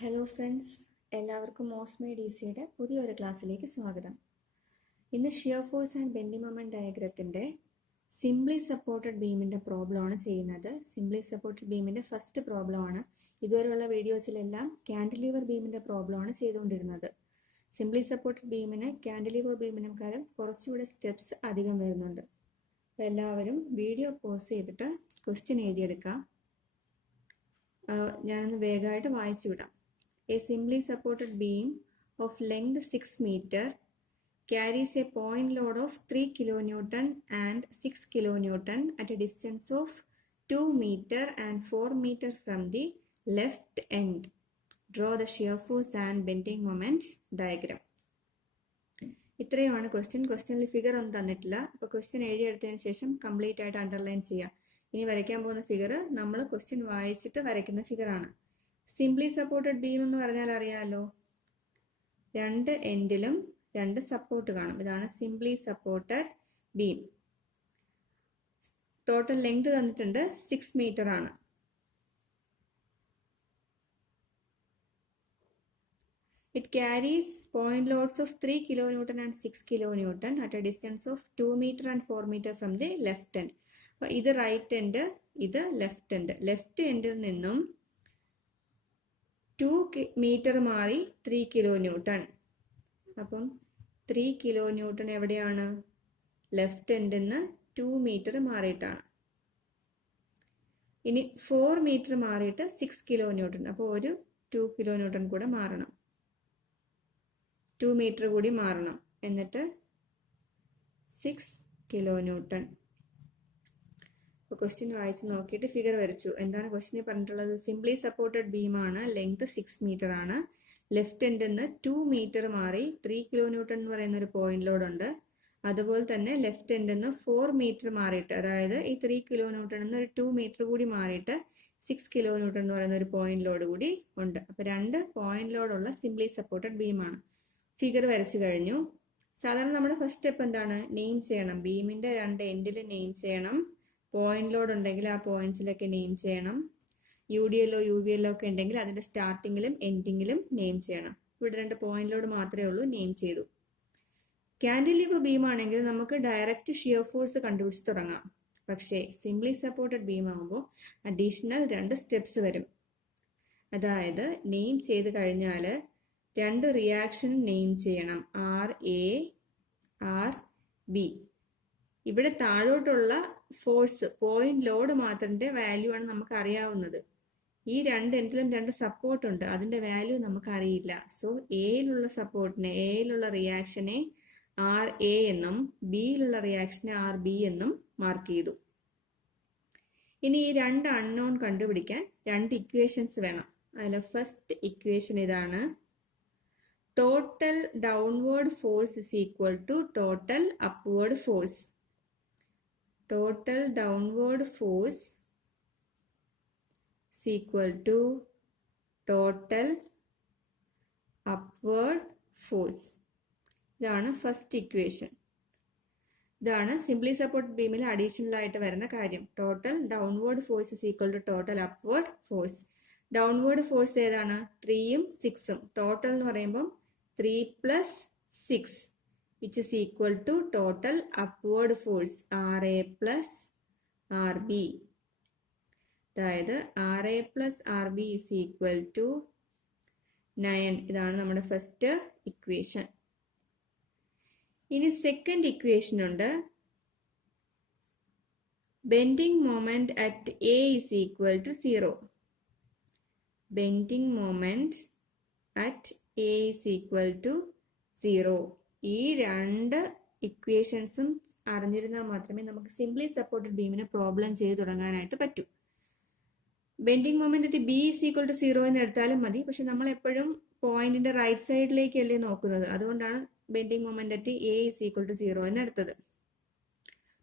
Hello friends, എല്ലാവർക്കും മോസ്മേഡ് ഈസിയുടെ പുതിയൊരു ക്ലാസ്സിലേക്ക് സ്വാഗതം. ഇന്ന് shear force and bending moment ഡയഗ്രത്തിൻ്റെ സിംപ്ലി സപ്പോർട്ടഡ് ബീമിൻ്റെ പ്രോബ്ലമാണ് ചെയ്യുന്നത്. സിംപ്ലി സപ്പോർട്ടഡ് ബീമിൻ്റെ ഫസ്റ്റ് പ്രോബ്ലമാണ്. ഇതുവരെയുള്ള വീഡിയോസിലെല്ലാം ക്യാൻഡിലീവർ ബീമിൻ്റെ പ്രോബ്ലമാണ് ചെയ്തുകൊണ്ടിരുന്നത്. സിംപ്ലി സപ്പോർട്ടഡ് ബീമിന് ക്യാൻഡിലീവർ ബീമിനെക്കാളും കുറച്ചുകൂടെ സ്റ്റെപ്സ് അധികം വരുന്നുണ്ട്. അപ്പോൾ എല്ലാവരും വീഡിയോ പോസ് ചെയ്തിട്ട് ക്വസ്റ്റ്യൻ എഴുതിയെടുക്കാം. ഞാനൊന്ന് വേഗമായിട്ട് വായിച്ചു വിടാം. A simply supported beam of length 6 meter carries a point load of 3 kilonewton and 6 kilonewton at a distance of 2 meter and 4 meter from the left end. Draw the shear force and bending moment diagram. ഇത്രയുമാണ് question. ക്വസ്റ്റ്യനിൽ figure ഒന്നും തന്നിട്ടില്ല. അപ്പോൾ question എഴുതിയെടുത്തതിന് ശേഷം complete ആയിട്ട് underline ചെയ്യുക. ഇനി വരയ്ക്കാൻ പോകുന്ന ഫിഗർ നമ്മൾ ക്വസ്റ്റ്യൻ വായിച്ചിട്ട് വരയ്ക്കുന്ന ഫിഗറാണ്. സിംപ്ലി സപ്പോർട്ടഡ് ബീം എന്ന് പറഞ്ഞാൽ അറിയാമല്ലോ, രണ്ട് എൻഡിലും രണ്ട് സപ്പോർട്ട് കാണും. ഇതാണ് simply supported beam. Total length തന്നിട്ടുണ്ട് 6 മീറ്റർ ആണ്. It carries point loads of 3 kilonewton and 6 kilonewton at a distance of 2 meter and 4 meter from the left end. അപ്പോൾ ഇത് റൈറ്റ് എൻഡ്, ഇത് ലെഫ്റ്റ് എൻഡ്. ലെഫ്റ്റ് എൻഡിൽ നിന്നും 2 metre മാറി 3 kilo newton. അപ്പം 3 kilo newton എവിടെയാണ്? ലെഫ്റ്റ് എൻഡിൽ നിന്ന് 2 മീറ്റർ മാറിയിട്ടാണ്. ഇനി 4 മീറ്റർ മാറിയിട്ട് 6 കിലോ ന്യൂട്ടൺ. അപ്പോൾ ഒരു 2 കിലോ ന്യൂട്ടൺ കൂടെ മാറണം. 2 മീറ്റർ കൂടി മാറണം. എന്നിട്ട് 6 കിലോ ന്യൂട്ടൺ. അപ്പോൾ ക്വസ്റ്റ്യൻ വായിച്ച് നോക്കിയിട്ട് ഫിഗർ വരച്ചു. എന്താണ് ക്വസ്റ്റ്യനിൽ പറഞ്ഞിട്ടുള്ളത്? സിംപ്ലി സപ്പോർട്ടഡ് ബീമാണ്, ലെങ്ത് 6 മീറ്റർ ആണ്. ലെഫ്റ്റ് എൻഡിൽ നിന്ന് 2 മീറ്റർ മാറി 3 കിലോ ന്യൂട്ടൺ എന്ന് പറയുന്ന ഒരു പോയിന്റ് ലോഡ് ഉണ്ട്. അതുപോലെ തന്നെ ലെഫ്റ്റ് എൻഡിൽ നിന്ന് 4 മീറ്റർ മാറിയിട്ട്, അതായത് ഈ 3 കിലോ ന്യൂട്ടൺ എന്ന് ഒരു 2 മീറ്റർ കൂടി മാറിയിട്ട് 6 കിലോ ന്യൂട്ടൺ എന്ന് പറയുന്ന ഒരു പോയിന്റ് ലോഡ് കൂടി ഉണ്ട്. അപ്പോൾ രണ്ട് പോയിന്റ് ലോഡുള്ള സിംപ്ലി സപ്പോർട്ടഡ് ബീമാണ്. ഫിഗർ വരച്ചു കഴിഞ്ഞു. സാധാരണ നമ്മുടെ ഫസ്റ്റ് സ്റ്റെപ്പ് എന്താണ്? നെയിം ചെയ്യണം. ബീമിന്റെ രണ്ട് എൻഡിൽ നെയിം ചെയ്യണം. പോയിന്റ് ലോഡ് ഉണ്ടെങ്കിൽ ആ പോയിന്റ്സിലൊക്കെ നെയിം ചെയ്യണം. UDLO UVLO ഒക്കെ ഉണ്ടെങ്കിൽ അതിന്റെ സ്റ്റാർട്ടിങ്ങിലും എൻഡിങ്ങിലും നെയിം ചെയ്യണം. ഇവിടെ രണ്ട് പോയിന്റ് ലോഡ് മാത്രമേ ഉള്ളൂ, നെയിം ചെയ്തു. ക്യാൻഡിലീവർ ബീം ആണെങ്കിൽ നമുക്ക് ഡയറക്റ്റ് ഷിയർ ഫോഴ്സ് കണ്ടുപിടിച്ച് തുടങ്ങാം. പക്ഷേ സിംപ്ലി സപ്പോർട്ടഡ് ബീം ആകുമ്പോൾ അഡീഷണൽ 2 സ്റ്റെപ്സ് വരും. അതായത് നെയിം ചെയ്ത് കഴിഞ്ഞാൽ 2 റിയാക്ഷൻ നെയിം ചെയ്യണം. RA RB. ഇവിടെ താഴോട്ടുള്ള ഫോഴ്സ്, പോയിന്റ് ലോഡ് മാത്രത്തിന്റെ വാല്യൂ ആണ് നമുക്ക് അറിയാവുന്നത്. ഈ രണ്ട് എൻഡിലും 2 സപ്പോർട്ട് ഉണ്ട്, അതിന്റെ വാല്യൂ നമുക്ക് അറിയില്ല. സോ എയിലുള്ള സപ്പോർട്ടിനെ, എയിലുള്ള റിയാക്ഷനെ RA എന്നും ബിയിലുള്ള റിയാക്ഷനെ RB എന്നും മാർക്ക് ചെയ്തു. ഇനി ഈ 2 അൺനോൺ കണ്ടുപിടിക്കാൻ 2 ഇക്വേഷൻസ് വേണം. അതിൽ ഫസ്റ്റ് ഇക്വേഷൻ ഇതാണ്. Total downward force is equal to total upward force. Total downward force is equal to total upward force. ഇതാണ് ഫസ്റ്റ് ഇക്വേഷൻ. ഇതാണ് സിംപ്ലി സപ്പോർട്ട് ബീമിൽ അഡീഷണൽ ആയിട്ട് വരുന്ന കാര്യം. Total downward force is equal to total upward force. Downward force ഏതാണ്? 3ഉം 6ഉം. Total എന്ന് പറയുമ്പം 3 + 6, which is equal to total upward force RA plus RB. അതായത് RA plus RB is equal to 9. ഇതാണ് നമ്മുടെ ഫസ്റ്റ് ഇക്വേഷൻ. ഇനി സെക്കൻഡ് ഇക്വേഷൻ ഉണ്ട്. Bending moment at A is equal to 0. Bending moment at A is equal to 0. ഈ 2 ഇക്വേഷൻസും അറിഞ്ഞിരുന്നാൽ മാത്രമേ നമുക്ക് simply supported ബീമിനെ problem ചെയ്ത് തുടങ്ങാനായിട്ട് പറ്റൂ. Bending moment at B is equal to 0 എന്ന് എടുത്താലും മതി. പക്ഷെ നമ്മൾ എപ്പോഴും പോയിന്റിന്റെ റൈറ്റ് സൈഡിലേക്കല്ലേ നോക്കുന്നത്. അതുകൊണ്ടാണ് bending moment at A is equal to 0 എന്ന് എടുത്തത്.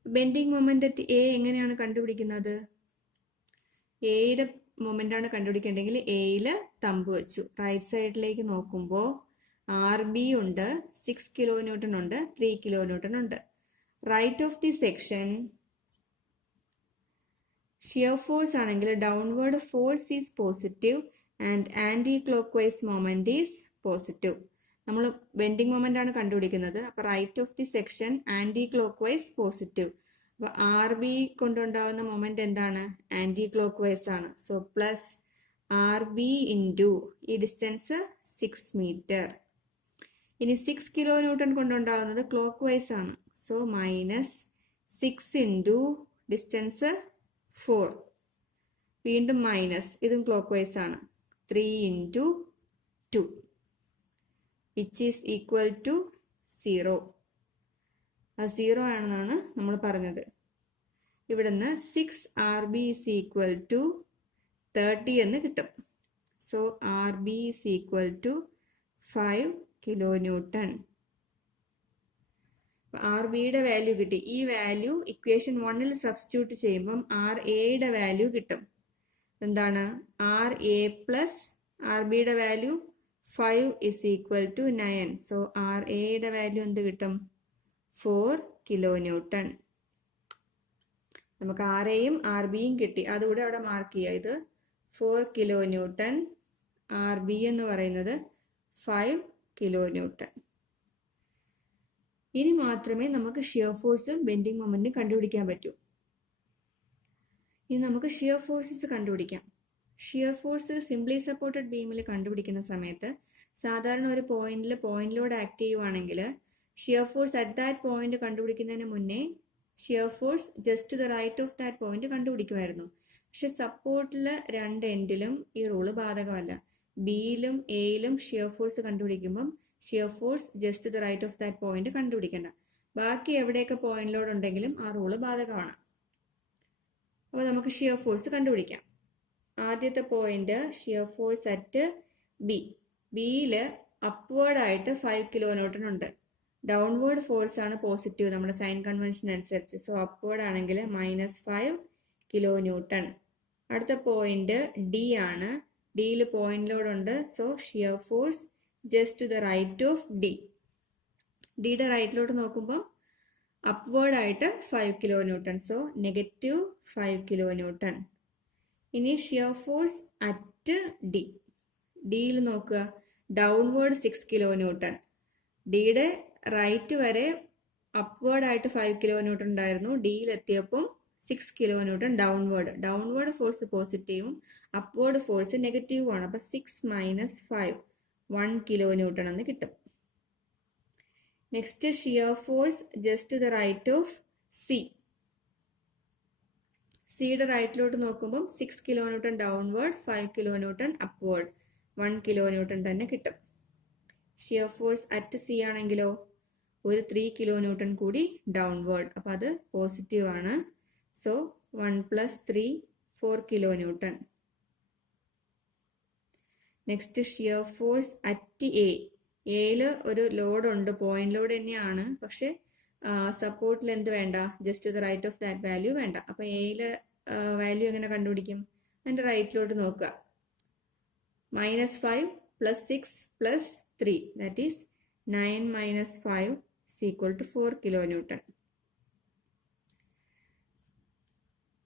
ബെൻഡിങ് മൊമെന്റ് അറ്റ് A എങ്ങനെയാണ് കണ്ടുപിടിക്കുന്നത്? എയുടെ മൊമെന്റ് ആണ് കണ്ടുപിടിക്കേണ്ടെങ്കിൽ എയിൽ തമ്പ് വെച്ചു. റൈറ്റ് സൈഡിലേക്ക് നോക്കുമ്പോൾ RB ഉണ്ട്, 6 കിലോ ന്യൂട്ടൺ ഉണ്ട്, 3 കിലോ ന്യൂട്ടൺ ഉണ്ട്. Right of the section shear force ആണെങ്കിൽ downward force is positive, and anticlockwise moment is positive. നമ്മൾ ബെൻഡിങ് മൊമെന്റ് ആണ് കണ്ടുപിടിക്കുന്നത്. അപ്പൊ right of the section anticlockwise positive. അപ്പൊ R B കൊണ്ടുണ്ടാവുന്ന moment എന്താണ്? Anti clock vice ആണ്. So plus R B into ഈ distance 6 metre. ഇനി 6 കിലോ ന്യൂട്ടൺ കൊണ്ടുണ്ടാകുന്നത് ക്ലോക്ക് വൈസ് ആണ്. സോ മൈനസ് 6 ഇൻറ്റു ഡിസ്റ്റൻസ് 4, വീണ്ടും മൈനസ്, ഇതും ക്ലോക്ക് വൈസ് ആണ്, 3 into 2 which is equal to 0. അത് 0 ആണെന്നാണ് നമ്മൾ പറഞ്ഞത്. ഇവിടുന്ന് 6 R B is equal to 30 എന്ന് കിട്ടും. So R B is equal to 5 kilonewton. R ബിയുടെ വാല്യൂ കിട്ടി. ഈ വാല്യൂ ഇക്വേഷൻ 1-ൽ സബ്സ്റ്റിറ്റ്യൂട്ട് ചെയ്യുമ്പം ആർ എയുടെ വാല്യൂ കിട്ടും. എന്താണ്? ആർ എ പ്ലസ് ആർ ബിയുടെ value 5 is equal to 9. So R എയുടെ വാല്യൂ എന്ത് കിട്ടും? 4 കിലോ ന്യൂട്ടൺ. നമുക്ക് ആർ എയും ആർ ബിയും കിട്ടി. അതുകൂടെ അവിടെ മാർക്ക് ചെയ്യുക. ഇത് 4 കിലോ ന്യൂട്ടൺ, ആർ ബി എന്ന് പറയുന്നത് 5 കിലോ ന്യൂട്ടൺ. ഇനി മാത്രമേ നമുക്ക് ഷിയർ ഫോഴ്സ് ബെൻഡിങ് മൊമെന്റ് കണ്ടുപിടിക്കാൻ പറ്റൂ. ഇനി നമുക്ക് ഷിയർ ഫോഴ്സസ് കണ്ടുപിടിക്കാം. ഷിയർ ഫോഴ്സ് സിംപ്ലി സപ്പോർട്ടഡ് ബീമിൽ കണ്ടുപിടിക്കുന്ന സമയത്ത് സാധാരണ ഒരു പോയിന്റിലോട് ആക്ട് ചെയ്യുവാണെങ്കിൽ shear force at that point കണ്ടുപിടിക്കുന്നതിന് മുന്നേ shear force just to the right of that point കണ്ടുപിടിക്കുമായിരുന്നു. പക്ഷെ സപ്പോർട്ടിൽ രണ്ട് എൻഡിലും ഈ റൂള് ബാധകമല്ല. ബിയിലും എയിലും ഷിയർ ഫോഴ്സ് കണ്ടുപിടിക്കുമ്പം shear force just to the right of that point കണ്ടുപിടിക്കണ്ട. ബാക്കി എവിടെയൊക്കെ പോയിന്റിലോട് ഉണ്ടെങ്കിലും ആ റൂള് ബാധകമാണ്. അപ്പോൾ നമുക്ക് ഷിയർ ഫോഴ്സ് കണ്ടുപിടിക്കാം. ആദ്യത്തെ point shear force at B. ബിയിൽ അപ്വേർഡ് ആയിട്ട് 5 കിലോ ന്യൂട്ടൺ ഉണ്ട്. ഡൗൺവേർഡ് ഫോഴ്സ് ആണ് പോസിറ്റീവ് നമ്മുടെ സൈൻ കൺവെൻഷൻ അനുസരിച്ച്. സോ അപ്വേർഡ് ആണെങ്കിൽ -5 കിലോ ന്യൂട്ടൺ. അടുത്ത പോയിന്റ് ഡി ആണ്. ഡിയിൽ പോയിന്റ് ലോഡ് ഉണ്ട്. So shear force just to the right of D. ഡിയുടെ റൈറ്റിലോട്ട് നോക്കുമ്പോൾ അപ്വേർഡ് ആയിട്ട് 5 kilonewton. So -5 kilonewton. ഇനി ഷിയർ ഫോഴ്സ് അറ്റ് ഡി. ഡിയിൽ നോക്കുക, ഡൗൺവേർഡ് 6 കിലോ ന്യൂട്ടൺ. ഡിയുടെ റൈറ്റ് വരെ അപ്വേർഡ് ആയിട്ട് 5 കിലോ ന്യൂട്ടൺ ഉണ്ടായിരുന്നു. ഡിയിൽ എത്തിയപ്പോൾ 6 കിലോ ന്യൂട്ടൺ ഡൗൺവേർഡ് ഫോഴ്സ് പോസിറ്റീവും അപ്വേർഡ് ഫോഴ്സ് നെഗറ്റീവും ആണ്. അപ്പൊ 6 - 5 1 കിലോ ന്യൂട്ടൺ എന്ന് കിട്ടും. Next shear force just to the right of C. സിയുടെ റൈറ്റിലോട്ട് നോക്കുമ്പോൾ 6 kilonewton downward, 5 kilonewton upward, 1 kilonewton തന്നെ കിട്ടും. ഷിയർ ഫോഴ്സ് അറ്റ് സി ആണെങ്കിലോ ഒരു 3 കിലോ ന്യൂട്ടൺ കൂടി ഡൗൺവേർഡ്. അപ്പൊ അത് പോസിറ്റീവ് ആണ്. So 1 + 3 4 kilo newton. Next shear force at A. എയിൽ ഒരു ലോഡ് ഉണ്ട്, പോയിന്റ് ലോഡ് തന്നെയാണ്. പക്ഷെ സപ്പോർട്ടിൽ എന്ത് വേണ്ട? Just the right of that value വേണ്ട. അപ്പൊ എയില് വാല്യൂ എങ്ങനെ കണ്ടുപിടിക്കും? അതിന്റെ റൈറ്റിലോട്ട് നോക്കുക. -5 + 6 + 3 ദാറ്റ് ഈസ് 9 - 5 = 4 കിലോ ന്യൂട്ടൺ.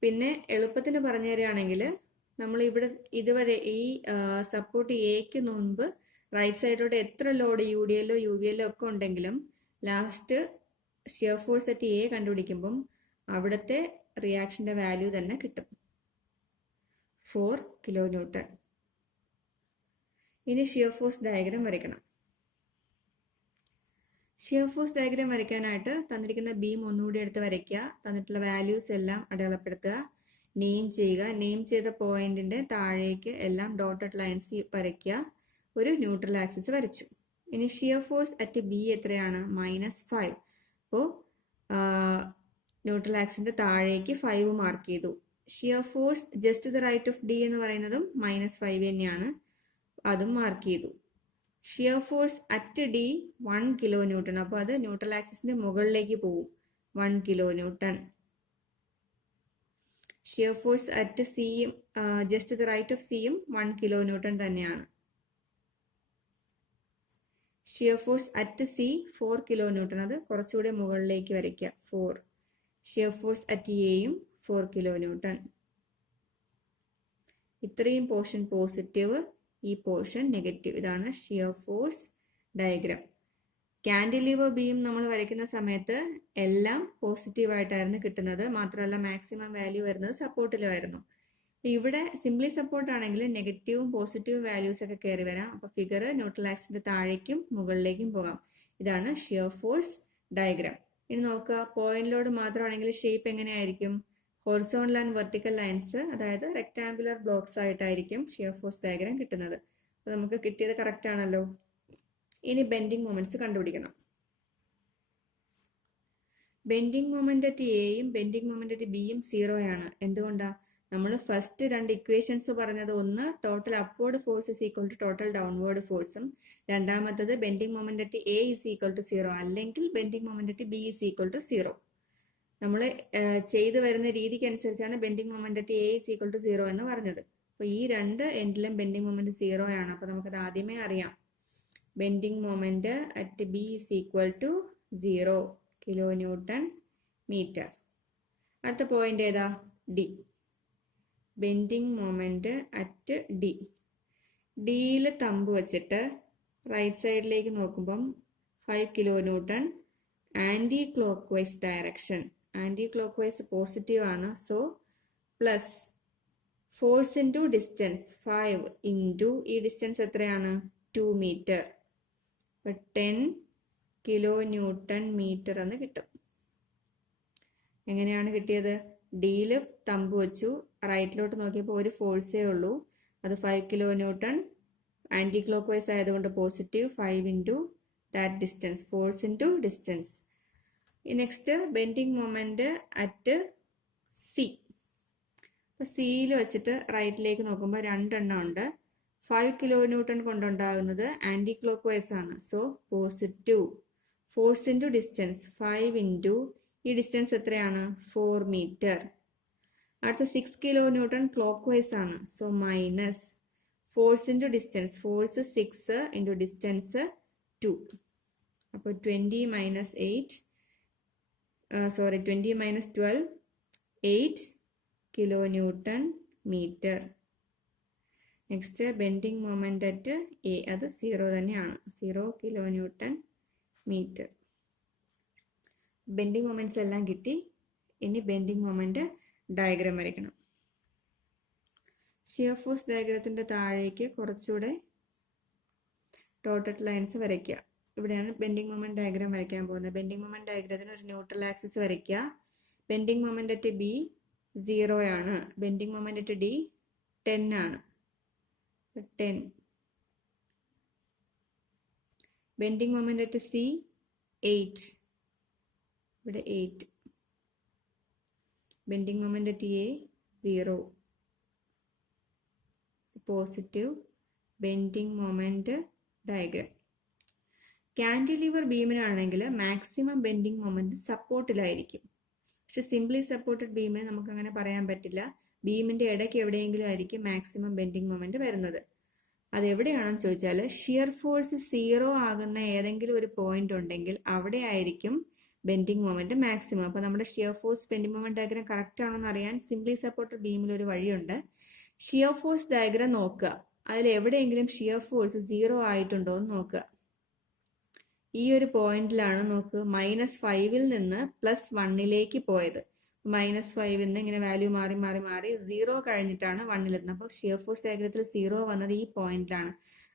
പിന്നെ എളുപ്പത്തിന് പറഞ്ഞു തരികയാണെങ്കിൽ നമ്മൾ ഇവിടെ ഇതുവരെ ഈ സപ്പോർട്ട് എക്ക് മുൻപ് റൈറ്റ് സൈഡിലോട്ട് എത്ര ലോഡ് UDL UVL ഒക്കെ ഉണ്ടെങ്കിലും last shear force at A കണ്ടുപിടിക്കുമ്പം അവിടുത്തെ റിയാക്ഷന്റെ വാല്യൂ തന്നെ കിട്ടും, 4 കിലോ ന്യൂട്ടൺ. ഇനി ഷിയർ ഫോഴ്സ് ഡയഗ്രാം വരയ്ക്കണം. ഷിയർ ഫോഴ്സ് ഡയഗ്രാം വരയ്ക്കാനായിട്ട് തന്നിരിക്കുന്ന ബീം ഒന്നുകൂടി എടുത്ത് വരയ്ക്കുക. തന്നിട്ടുള്ള വാല്യൂസ് എല്ലാം അടയാളപ്പെടുത്തുക, നെയിം ചെയ്യുക. നെയിം ചെയ്ത പോയിന്റിന്റെ താഴേക്ക് എല്ലാം ഡോട്ടഡ് ലൈൻസ് വരയ്ക്കുക. ഒരു ന്യൂട്രൽ ആക്സിസ് വരച്ചു. ഇനി ഷിയർ ഫോഴ്സ് അറ്റ് ബി എത്രയാണ്? -5. അപ്പോൾ ന്യൂട്രൽ ആക്സിന്റെ താഴേക്ക് 5 മാർക്ക് ചെയ്തു. Shear force just to the right of D എന്ന് പറയുന്നതും -5 തന്നെയാണ്, അതും മാർക്ക് ചെയ്തു. Shear force at D 1 kilonewton. അപ്പോൾ അത് ന്യൂട്രൽ ആക്സിസിന്റെ മുകളിലേക്ക് പോകും, 1 kilonewton. Shear force at സിയും just to the right of സിയും 1 കിലോ ന്യൂട്ടൺ തന്നെയാണ്. Shear force at C 4 kilonewton. അത് കുറച്ചുകൂടെ മുകളിലേക്ക് വരയ്ക്കുക, 4. ഷിയർ ഫോഴ്സ് അറ്റ് എയും 4 കിലോ ന്യൂട്ടൺ. ഇത്രയും പോർഷൻ പോസിറ്റീവ്, ഈ പോർഷൻ നെഗറ്റീവ്. ഇതാണ് shear force diagram. Cantilever beam നമ്മൾ വരയ്ക്കുന്ന സമയത്ത് എല്ലാം പോസിറ്റീവായിട്ടായിരുന്നു കിട്ടുന്നത്. മാത്രമല്ല മാക്സിമം വാല്യൂ വരുന്നത് സപ്പോർട്ടിലുമായിരുന്നു. ഇവിടെ സിംപ്ലി സപ്പോർട്ട് ആണെങ്കിൽ നെഗറ്റീവും പോസിറ്റീവും വാല്യൂസ് ഒക്കെ കയറി വരാം. അപ്പോൾ ഫിഗർ ന്യൂട്രൽ ആക്സിന്റെ താഴേക്കും മുകളിലേക്കും പോകാം. ഇതാണ് ഷിയർ ഫോഴ്സ് ഡയഗ്രാം. ഇനി നോക്കുക, പോയിന്റ് ലോഡ് മാത്രമാണെങ്കിൽ ഷേപ്പ് എങ്ങനെയായിരിക്കും? ഹൊറിസോണ്ടൽ ആൻഡ് വെർട്ടിക്കൽ ലൈൻസ്, അതായത് റെക്ടാങ്കുലർ ബ്ലോക്സ് ആയിട്ടായിരിക്കും ഷിയർ ഫോഴ്സ് ഡയഗ്രാം കിട്ടുന്നത്. അപ്പോൾ നമുക്ക് കിട്ടിയത് കറക്റ്റ് ആണല്ലോ. ഇനി ബെൻഡിങ് മൊമെന്റ്സ് കണ്ടുപിടിക്കണം. ബെൻഡിങ് മൊമെന്റ് അറ്റ് എയും ബെൻഡിങ് മൊമെന്റ് അറ്റ് ബിയും 0 ആണ്. എന്തുകൊണ്ടാ? നമ്മൾ ഫസ്റ്റ് രണ്ട് ഇക്വേഷൻസ് പറഞ്ഞത്, ഒന്ന് total upward force is equal to total downward ഫോഴ്സും, രണ്ടാമത്തത് bending moment at A is equal to 0 അല്ലെങ്കിൽ bending moment at B is equal to 0. നമ്മൾ ചെയ്തു വരുന്ന രീതിക്ക് അനുസരിച്ചാണ് bending moment at A is equal to 0 എന്ന് പറഞ്ഞത്. അപ്പോൾ ഈ രണ്ട് എൻഡിലും ബെൻഡിങ് മൊമെന്റ് 0 ആണ്. അപ്പോൾ നമുക്കത് ആദ്യമേ അറിയാം. Bending moment at B is equal to 0 kilonewton metre. അടുത്ത പോയിന്റ് ഏതാ? D. Bending moment at D. ഡിയിൽ തമ്പ് വെച്ചിട്ട് റൈറ്റ് സൈഡിലേക്ക് നോക്കുമ്പം 5 kilonewton anticlockwise direction. Anticlockwise positive ആണ്. So plus force into distance 5 into ഈ distance എത്രയാണ്? 2 metre. 10 kilo newton metre എന്ന് കിട്ടും. എങ്ങനെയാണ് കിട്ടിയത്? ഡിയിൽ തമ്പ് വെച്ചു, റൈറ്റിലോട്ട് നോക്കിയപ്പോൾ ഒരു ഫോഴ്സേ ഉള്ളൂ, അത് 5 kilonewton. Anticlockwise ആയതുകൊണ്ട് positive, 5 into that distance, force into distance. Next bending moment at C. അപ്പോൾ സിയിൽ വെച്ചിട്ട് റൈറ്റിലേക്ക് നോക്കുമ്പോൾ രണ്ടെണ്ണം ഉണ്ട്. 5 കിലോ ന്യൂട്ടൺ കൊണ്ടുണ്ടാകുന്നത് ആന്റി ക്ലോക്ക് വൈസ് ആണ്. So positive. Force into distance 5 into ഈ ഡിസ്റ്റൻസ് എത്രയാണ്? 4 മീറ്റർ. അടുത്ത 6 കിലോ ന്യൂട്ടൺ ക്ലോക്ക് വൈസ് ആണ്. So minus force into distance. Force 6 into distance 2. അപ്പോൾ 20 minus 12 8 kilonewton metre. Next bending moment at A, അത് 0 തന്നെയാണ്, 0 kilonewton metre. Bending moments എല്ലാം കിട്ടി. ഇനി ബെൻഡിങ് മൊമെന്റ് ഡയഗ്രാം വരയ്ക്കണം. ഷിയർ ഫോഴ്സ് ഡയഗ്രത്തിന്റെ താഴേക്ക് കുറച്ചുകൂടെ ഡോട്ടഡ് ലൈൻസ് വരയ്ക്കുക. ഇവിടെയാണ് ബെൻഡിങ് മൊമെന്റ് ഡയഗ്രാം വരയ്ക്കാൻ പോകുന്നത്. ബെൻഡിങ് മൊമെന്റ് ഡയഗ്രത്തിന് ഒരു ന്യൂട്രൽ ആക്സിസ് വരയ്ക്കുക. ബെൻഡിങ് മൊമെന്റ് അറ്റ് ബി 0 ആണ്. ബെൻഡിങ് മൊമെന്റ് അറ്റ് ഡി 10 ആണ്. 10. Bending moment at C 8. ഇവിടെ 8. Bending moment at A 0. Positive. Bending moment diagram. Cantilever ബീമിനാണെങ്കിൽ മാക്സിമം ബെൻഡിങ് മൊമെന്റ് സപ്പോർട്ടിലായിരിക്കും. പക്ഷെ സിംപ്ലി സപ്പോർട്ടഡ് ബീമിന് നമുക്ക് അങ്ങനെ പറയാൻ പറ്റില്ല. ബീമിന്റെ ഇടയ്ക്ക് എവിടെയെങ്കിലും ആയിരിക്കും മാക്സിമം ബെൻഡിങ് മൊമെന്റ് വരുന്നത്. അത് എവിടെയാണെന്ന് ചോദിച്ചാൽ ഷിയർ ഫോഴ്സ് 0 ആകുന്ന ഏതെങ്കിലും ഒരു പോയിന്റ് ഉണ്ടെങ്കിൽ അവിടെ ആയിരിക്കും ബെൻഡിങ് മൊമെന്റ് മാക്സിമം. അപ്പോൾ നമ്മുടെ shear force bending moment diagram correct ആണോ എന്ന് അറിയാൻ സിംപ്ലി സപ്പോർട്ടഡ് ബീമിൽ ഒരു വഴിയുണ്ട്. ഷിയർ ഫോഴ്സ് ഡയഗ്രാം നോക്കുക, അതിൽ എവിടെയെങ്കിലും ഷിയർ ഫോഴ്സ് 0 ആയിട്ടുണ്ടോ എന്ന് നോക്കുക. ഈ ഒരു പോയിന്റിലാണ് നോക്ക് -5 നിന്ന് +1 പോയത്. -5 നിന്ന് ഇങ്ങനെ വാല്യൂ മാറി 0 കഴിഞ്ഞിട്ടാണ് 1 എത്തുന്നത്. അപ്പോൾ ഷിയർ ഫോഴ്സ് ഡയഗ്രത്തിൽ 0 വന്നത് ഈ പോയിന്റിലാണ്.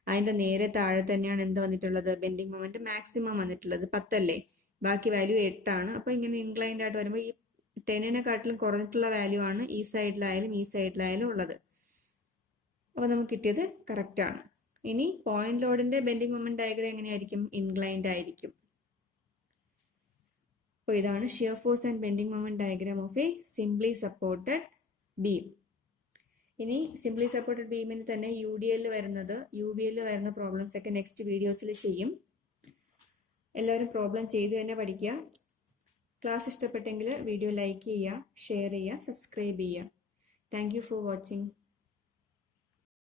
അതിന്റെ നേരെ താഴെ തന്നെയാണ് എന്ത് വന്നിട്ടുള്ളത്? ബെൻഡിങ് മൊമെന്റ് മാക്സിമം വന്നിട്ടുള്ളത് 10 അല്ലേ, ബാക്കി വാല്യൂ 8 ആണ്. അപ്പോൾ ഇങ്ങനെ ഇൻക്ലൈൻഡ് ആയിട്ട് വരുമ്പോൾ ഈ 10-നെക്കാട്ടിലും കുറഞ്ഞിട്ടുള്ള വാല്യൂ ആണ് ഈ സൈഡിലായാലും ഈ സൈഡിലായാലും ഉള്ളത്. അപ്പോൾ നമുക്ക് കിട്ടിയത് കറക്റ്റ് ആണ്. ഇനി പോയിന്റ് ലോഡിന്റെ ബെൻഡിങ് മൊമെന്റ് ഡയഗ്രാം എങ്ങനെയായിരിക്കും? ഇൻക്ലൈൻഡ് ആയിരിക്കും. അപ്പോൾ ഇതാണ് shear force and bending moment diagram of A simply supported beam. ഇനി സിംപ്ലി സപ്പോർട്ടഡ് ബീമിന് തന്നെ UDL വരുന്നത്, UBL വരുന്ന പ്രോബ്ലംസ് ഒക്കെ നെക്സ്റ്റ് വീഡിയോസിൽ ചെയ്യും. എല്ലാവരും പ്രോബ്ലം ചെയ്ത് തന്നെ പഠിക്കുക. ക്ലാസ് ഇഷ്ടപ്പെട്ടെങ്കിൽ വീഡിയോ ലൈക്ക് ചെയ്യുക, ഷെയർ ചെയ്യുക, സബ്സ്ക്രൈബ് ചെയ്യുക. Thank you for watching.